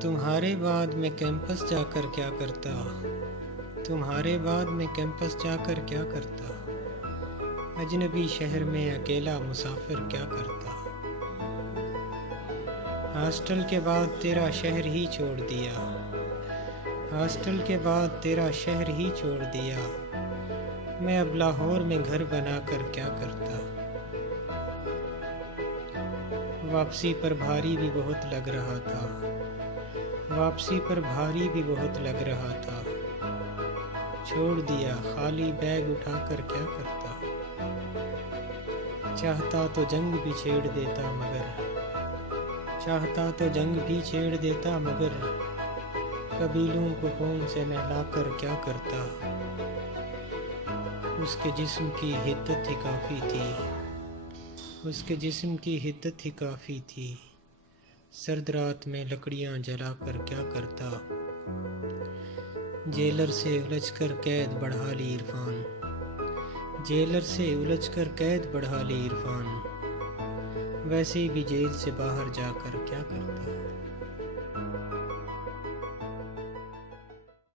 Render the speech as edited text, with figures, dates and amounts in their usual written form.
تمہارے بعد میں کیمپس جا کر کیا کرتا، تمہارے بعد میں کیمپس جا کر کیا کرتا، اجنبی شہر میں اکیلا مسافر کیا کرتا۔ ہاسٹل کے بعد تیرا شہر ہی چھوڑ دیا، ہاسٹل کے بعد تیرا شہر ہی چھوڑ دیا، میں اب لاہور میں گھر بنا کر کیا کرتا۔ واپسی پر بھاری بھی بہت لگ رہا تھا، واپسی پر بھاری بھی بہت لگ رہا تھا، چھوڑ دیا خالی بیگ اٹھا کر کیا کرتا۔ چاہتا تو جنگ بھی چھیڑ دیتا مگر، چاہتا تو جنگ بھی چھیڑ دیتا مگر، قبیلوں کو خون سے نہلا کر کیا کرتا۔ اس کے جسم کی حدت ہی کافی تھی، اس کے جسم کی حدت ہی کافی تھی، سرد رات میں لکڑیاں جلا کر کیا کرتا۔ جیلر سے الجھ کر قید بڑھا لی عرفان، جیلر سے الجھ کر قید بڑھا لی عرفان، ویسے بھی جیل سے باہر جا کر کیا کرتا۔